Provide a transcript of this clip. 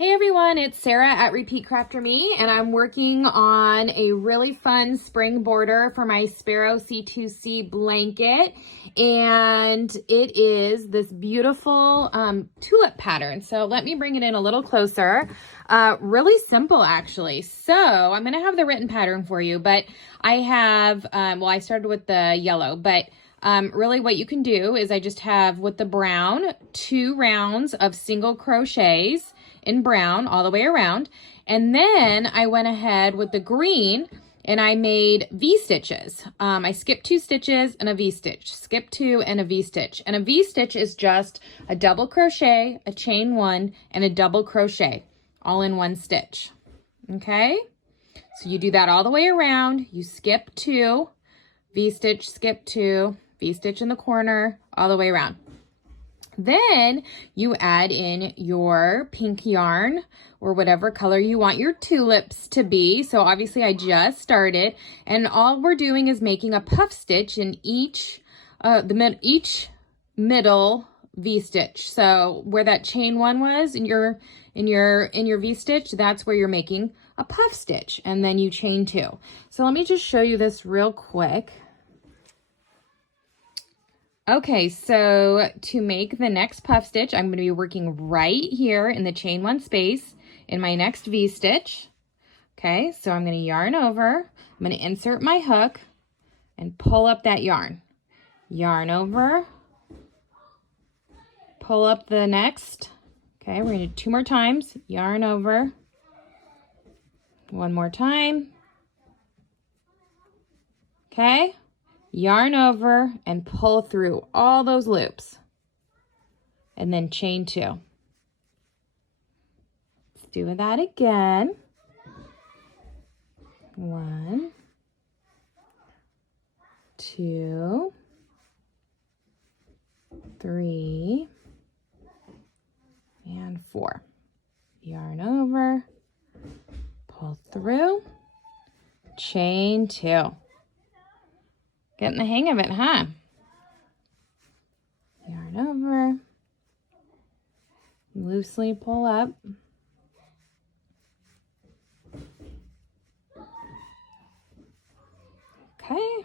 Hey everyone, it's Sarah at Repeat Crafter Me, and I'm working on a really fun spring border for my Sparrow C2C blanket, and it is this beautiful tulip pattern. So let me bring it in a little closer. Really simple actually. So I'm going to have the written pattern for you, but I have, I started with the yellow, but really what you can do is I just have with the brown 2 rounds of single crochets in brown all the way around, and then I went ahead with the green and I made V-stitches. I skipped 2 stitches and a V-stitch, skip 2 and a V-stitch, and a V-stitch is just a double crochet, a chain 1, and a double crochet all in 1 stitch. Okay, so you do that all the way around. You skip 2, V-stitch, skip 2, V-stitch in the corner, all the way around. Then you add in your pink yarn or whatever color you want your tulips to be. So obviously I just started, and all we're doing is making a puff stitch in each middle V-stitch. So where that chain 1 was in your V-stitch, that's where you're making a puff stitch, and then you chain 2. So let me just show you this real quick. Okay, so to make the next puff stitch, I'm going to be working right here in the chain 1 space in my next V-stitch. Okay, so I'm going to yarn over, I'm going to insert my hook and pull up that yarn. Yarn over, pull up the next. Okay, we're going to do 2 more times. Yarn over, 1 more time. Okay. Yarn over and pull through all those loops, and then chain 2. Let's do that again. 1, 2, 3, and 4. Yarn over, pull through, chain 2. Getting the hang of it, huh? Yarn over, loosely pull up. Okay,